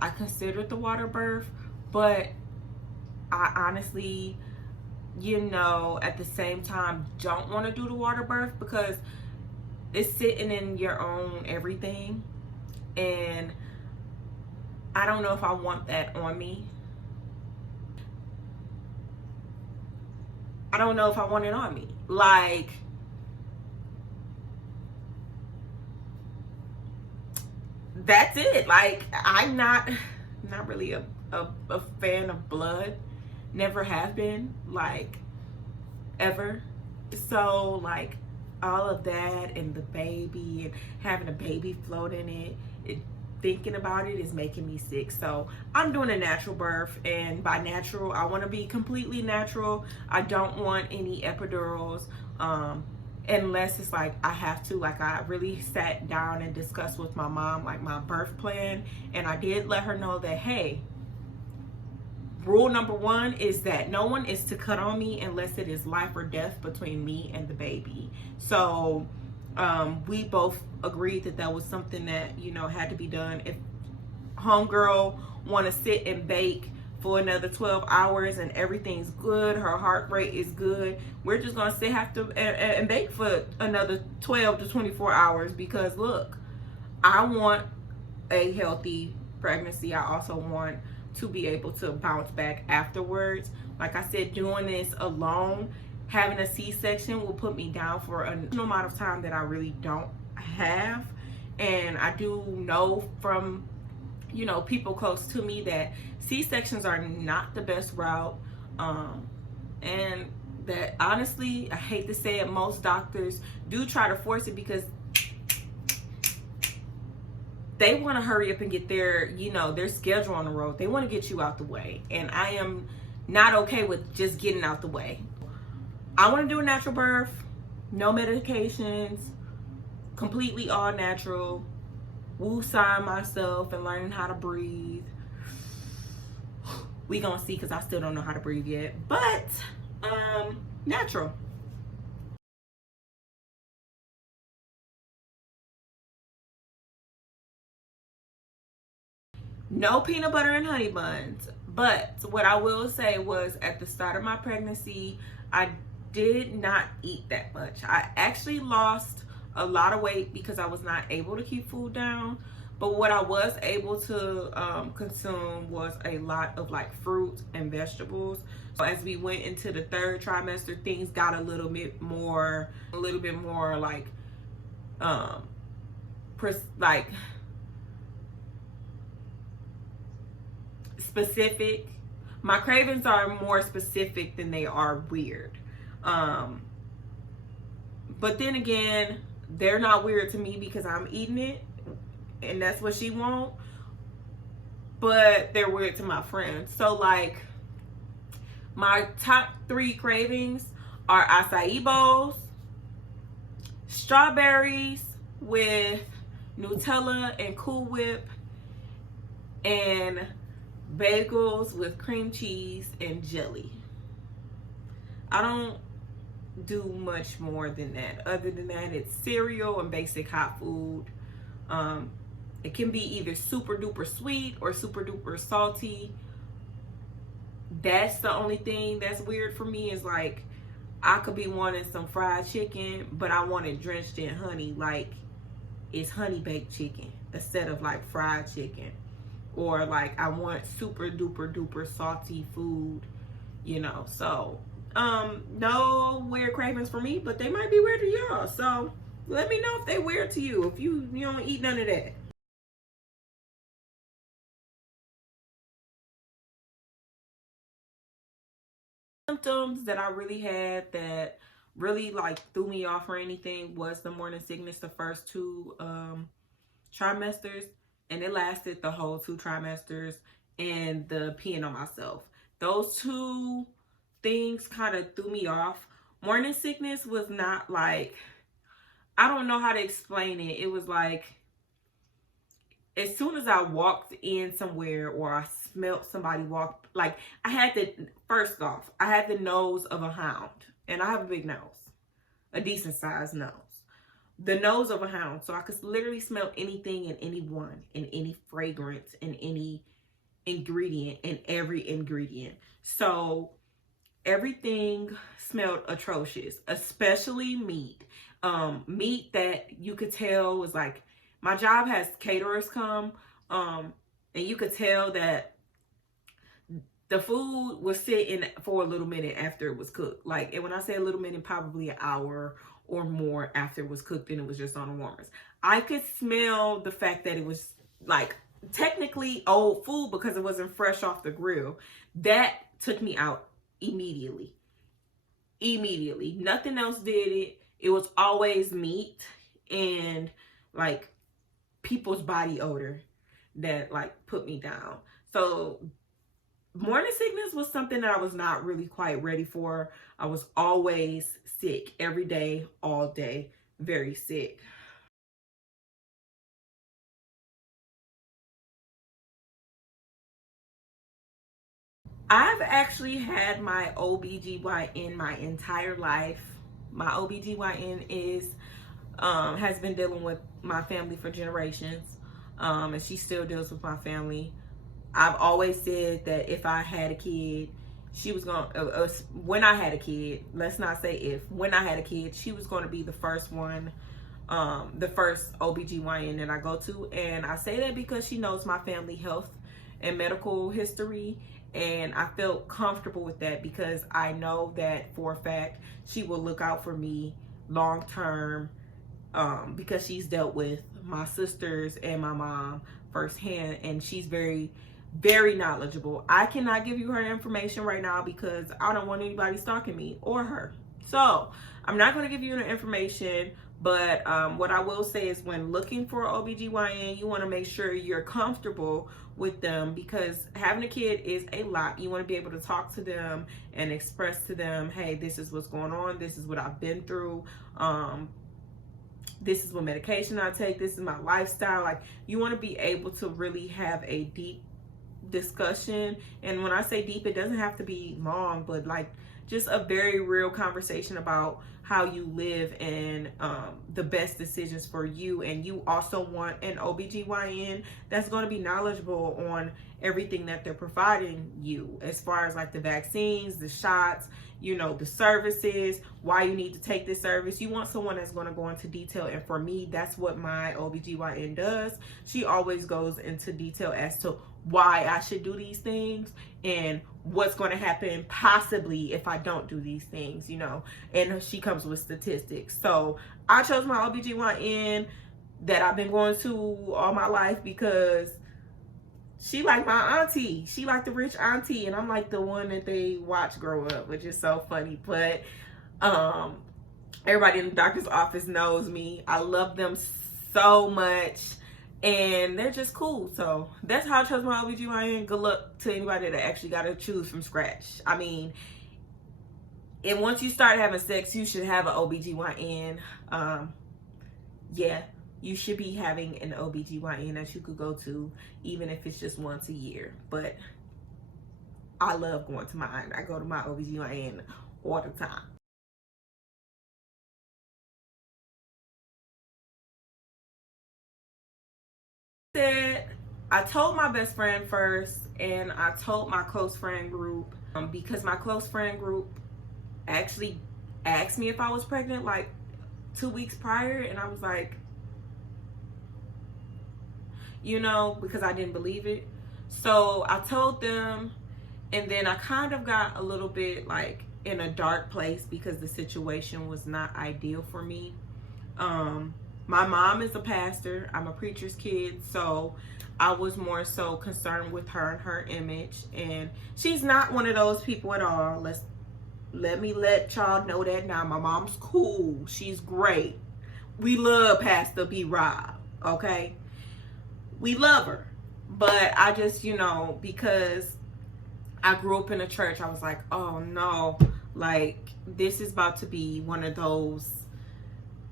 I considered the water birth, but I honestly, at the same time, don't want to do the water birth because it's sitting in your own everything. And I don't know if I want that on me. I don't know if I want it on me. Like, that's it. Like, I'm not really a fan of blood. Never have been, like, ever. So, like, all of that and the baby and having a baby float in it, thinking about it is making me sick. So I'm doing a natural birth, and by natural, I want to be completely natural. I don't want any epidurals, unless it's like I have to. Like, I really sat down and discussed with my mom, like, my birth plan, and I did let her know that, hey, rule number one is that no one is to cut on me unless it is life or death between me and the baby. So we both agreed that that was something that, had to be done. If homegirl want to sit and bake for another 12 hours and everything's good, her heart rate is good, we're just going to have to and bake for another 12 to 24 hours because, look, I want a healthy pregnancy. I also want to be able to bounce back afterwards. Like I said, doing this alone, having a C-section will put me down for an amount of time that I really don't have. And I do know from, people close to me that C-sections are not the best route. And that, honestly, I hate to say it, most doctors do try to force it because they want to hurry up and get their, their schedule on the road. They want to get you out the way. And I am not okay with just getting out the way. I want to do a natural birth, no medications, completely all natural, woo-sign myself and learning how to breathe. We gonna see because I still don't know how to breathe yet. But, natural. No peanut butter and honey buns. But what I will say was, at the start of my pregnancy, I did not eat that much. I actually lost a lot of weight because I was not able to keep food down. But what I was able to consume was a lot of, like, fruits and vegetables. So as we went into the third trimester, things got a little bit more like, specific. My cravings are more specific than they are weird. But then again, they're not weird to me because I'm eating it and that's what she wants. But they're weird to my friends. So, like, my top 3 cravings are acai bowls, strawberries with Nutella and Cool Whip, and bagels with cream cheese and jelly. I don't do much more than that. Other than that, it's cereal and basic hot food. It can be either super duper sweet or super duper salty. That's the only thing that's weird for me, is like, I could be wanting some fried chicken, but I want it drenched in honey. Like, it's honey baked chicken instead of, like, fried chicken. Or, like, I want super duper duper salty food, So, no weird cravings for me, but they might be weird to y'all. So, let me know if they weird to you, if you don't eat none of that. Symptoms that I really had that really, like, threw me off or anything was the morning sickness the first 2 trimesters, and it lasted the whole 2 trimesters, and the peeing on myself. Those 2 things kind of threw me off. Morning sickness was not, like, I don't know how to explain it. It was like, as soon as I walked in somewhere or I smelled somebody walk, like, first off, I had the nose of a hound, and I have a big nose, a decent sized nose. the nose of a hound. So I could literally smell anything and anyone and any fragrance and any ingredient and every ingredient. So everything smelled atrocious, especially meat. Meat that you could tell was like, my job has caterers come, and you could tell that the food was sitting for a little minute after it was cooked. Like, and when I say a little minute, probably an hour or more after it was cooked and it was just on the warmers. I could smell the fact that it was like technically old food because it wasn't fresh off the grill. That took me out immediately. Immediately. Nothing else did it. It was always meat and like people's body odor that like put me down. So morning sickness was something that I was not really quite ready for. I was always sick every day, all day, very sick. I've actually had my OBGYN my entire life. My OBGYN is has been dealing with my family for generations, and she still deals with my family. I've always said that if I had a kid, she was going to, when I had a kid, let's not say if, when I had a kid, she was going to be the first one, the first OBGYN that I go to. And I say that because she knows my family health and medical history. And I felt comfortable with that because I know that for a fact she will look out for me long term, because she's dealt with my sisters and my mom firsthand, and she's very, very knowledgeable. I cannot give you her information right now because I don't want anybody stalking me or her. So I'm not going to give you the information, but what I will say is when looking for OBGYN, you want to make sure you're comfortable with them because having a kid is a lot. You want to be able to talk to them and express to them, hey, this is what's going on. This is what I've been through. This is what medication I take. This is my lifestyle. Like, you want to be able to really have a deep discussion. And when I say deep, it doesn't have to be long, but like just a very real conversation about how you live and the best decisions for you. And you also want an OBGYN that's going to be knowledgeable on everything that they're providing you as far as like the vaccines, the shots, you know, the services, why you need to take this service. You want someone that's going to go into detail. And for me, that's what my OBGYN does. She always goes into detail as to why I should do these things and what's going to happen possibly if I don't do these things, you know, and she comes with statistics. So I chose my OBGYN that I've been going to all my life because she like my auntie. She like the rich auntie, and I'm like the one that they watch grow up, which is so funny. But everybody in the doctor's office knows me. I love them so much, and they're just cool. So that's how I chose my OBGYN. Good luck to anybody that actually got to choose from scratch. I mean, and once you start having sex, you should have an OBGYN. Yeah, you should be having an OBGYN that you could go to, even if it's just once a year. But I love going to mine. I go to my OBGYN all the time. I told my best friend first, and I told my close friend group, because my close friend group actually asked me if I was pregnant like 2 weeks prior, and I was like, you know, because I didn't believe it. So I told them, and then I kind of got a little bit like in a dark place because the situation was not ideal for me. My mom is a pastor. I'm a preacher's kid, so I was more so concerned with her and her image. And she's not one of those people at all. Let me let y'all know that now. My mom's cool. She's great. We love Pastor B. Rob, okay? We love her. But I just, you know, because I grew up in a church, I was like, oh no, like this is about to be one of those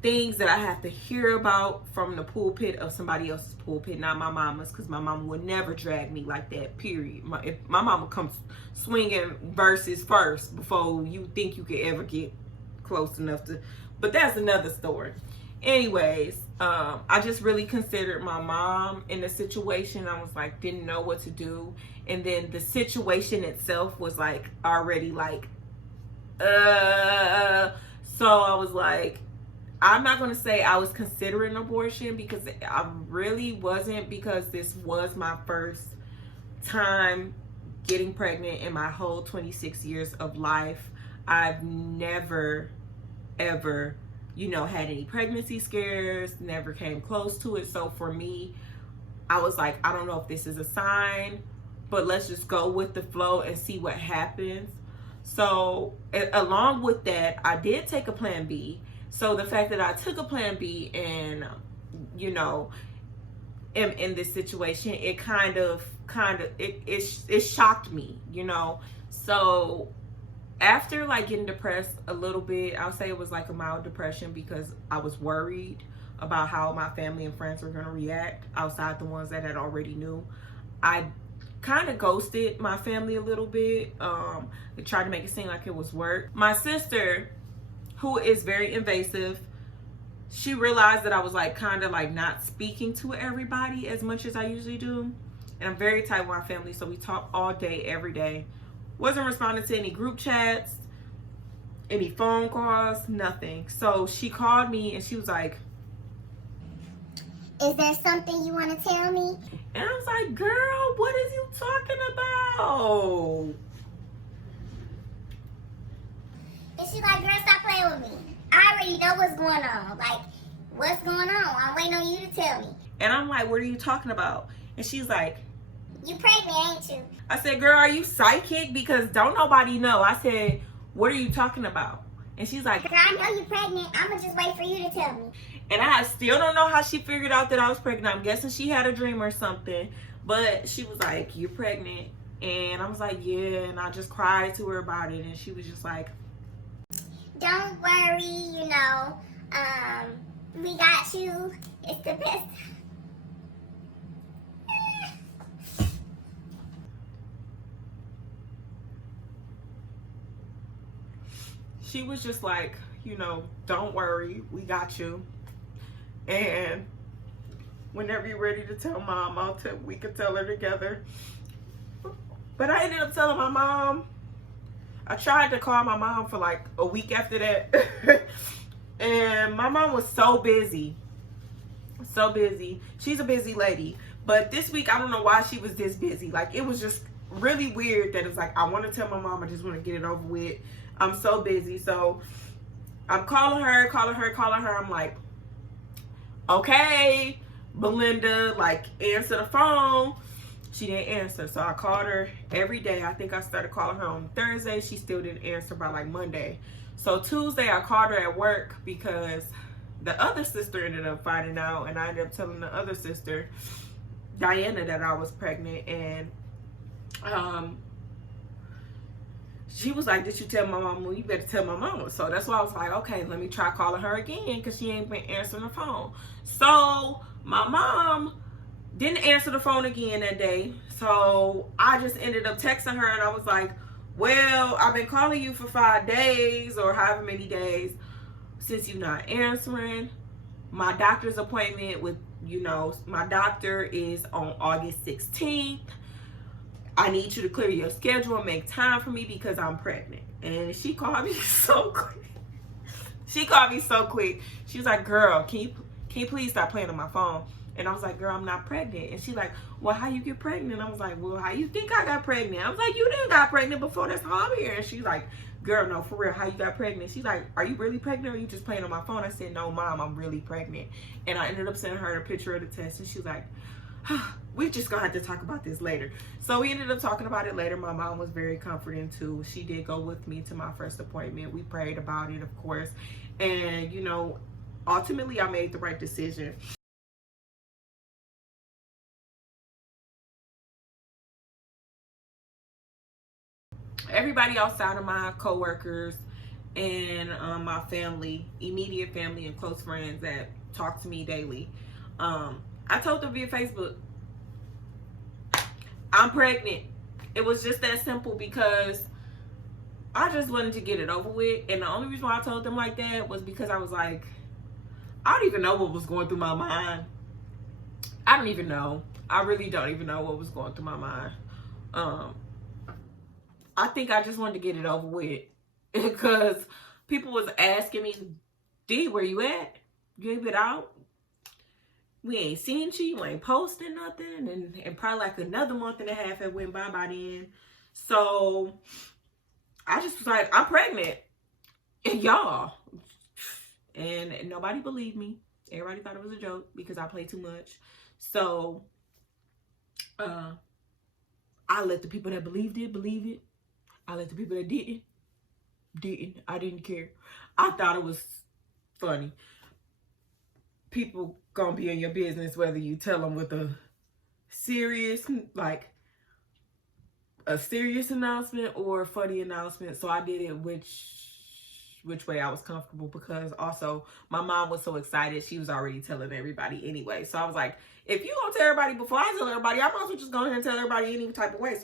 things that I have to hear about from the pulpit of somebody else's pulpit, not my mama's, because my mama would never drag me like that, period. If my mama comes swinging verses first before you think you could ever get close enough to, but that's another story. Anyways, I just really considered my mom in the situation. I was like, didn't know what to do. And then the situation itself was like already like, so I was like, I'm not going to say I was considering abortion, because I really wasn't, because this was my first time getting pregnant in my whole 26 years of life. I've never, ever, you know, had any pregnancy scares, never came close to it. So for me, I was like, I don't know if this is a sign, but let's just go with the flow and see what happens. So along with that, I did take a plan B. So the fact that I took a plan B and, you know, am in this situation, it kind of it shocked me, you know. So after like getting depressed a little bit, I'll say it was like a mild depression, because I was worried about how my family and friends were going to react outside the ones that had already knew. I kind of ghosted my family a little bit. They tried to make it seem like it was work. My sister, who is very invasive, she realized that I was like kind of like not speaking to everybody as much as I usually do. And I'm very tight with my family, so we talk all day, every day. Wasn't responding to any group chats, any phone calls, nothing. So she called me and she was like, is there something you want to tell me? And I was like, girl, what is you talking about? And she's like, girl, stop playing with me. I already know what's going on. Like, what's going on? I'm waiting on you to tell me. And I'm like, what are you talking about? And she's like, you pregnant, ain't you? I said, girl, are you psychic? Because don't nobody know. I said, what are you talking about? And she's like, girl, I know you're pregnant. I'm going to just wait for you to tell me. And I still don't know how she figured out that I was pregnant. I'm guessing she had a dream or something. But she was like, you're pregnant. And I was like, yeah. And I just cried to her about it. And she was just like, don't worry, you know. We got you. It's the best. She was just like, you know, don't worry, we got you. And whenever you're ready to tell mom, we could tell her together. But I ended up telling my mom. I tried to call my mom for like a week after that. And my mom was so busy. So busy. She's a busy lady. But this week, I don't know why she was this busy. Like, it was just really weird that it's like, I want to tell my mom, I just want to get it over with. I'm so busy. So I'm calling her. I'm like, okay, Belinda, like, answer the phone. She didn't answer. So I called her every day. I think I started calling her on Thursday. She still didn't answer by like Monday. So Tuesday I called her at work, because the other sister ended up finding out, and I ended up telling the other sister, Diana, that I was pregnant. And she was like, did you tell my mama? Well, you better tell my mama. So that's why I was like, okay, let me try calling her again, because she ain't been answering the phone. So my mom didn't answer the phone again that day. So I just ended up texting her, and I was like, well, I've been calling you for 5 days or however many days since you're not answering. My doctor's appointment with, you know, my doctor is on August 16th. I need you to clear your schedule and make time for me, because I'm pregnant. And she called me so quick. She called me so quick. She was like, girl, can you please stop playing on my phone? And I was like, girl, I'm not pregnant. And she's like, well, how you get pregnant? I was like, well, how you think I got pregnant? I was like, you didn't got pregnant before. That's how I'm here. And she's like, girl, no, for real, how you got pregnant? She's like, are you really pregnant, or are you just playing on my phone? I said, no, mom, I'm really pregnant. And I ended up sending her a picture of the test. And she was like, we're just gonna have to talk about this later. So we ended up talking about it later. My mom was very comforting too. She did go with me to my first appointment. We prayed about it, of course. And, you know, ultimately I made the right decision. Everybody outside of my coworkers and my family, immediate family and close friends that talk to me daily, I told them via Facebook, I'm pregnant. It was just that simple, because I just wanted to get it over with. And the only reason why I told them like that was because I was like, I don't even know what was going through my mind. I don't even know. I really don't even know what was going through my mind. I think I just wanted to get it over with because people was asking me, D, where you at? Give it out. We ain't seen you ain't posting nothing. And probably like another month and a half had went by then. So I just was like, I'm pregnant. And y'all. And nobody believed me. Everybody thought it was a joke because I play too much. So I let the people that believed it believe it. I let the people that didn't. I didn't care. I thought it was funny. People gonna be in your business whether you tell them with a serious, like a serious announcement or a funny announcement. So I did it which way I was comfortable, because also my mom was so excited. She was already telling everybody anyway. So I was like, if you gonna tell everybody before I tell everybody, I might as well just go ahead and tell everybody any type of way. So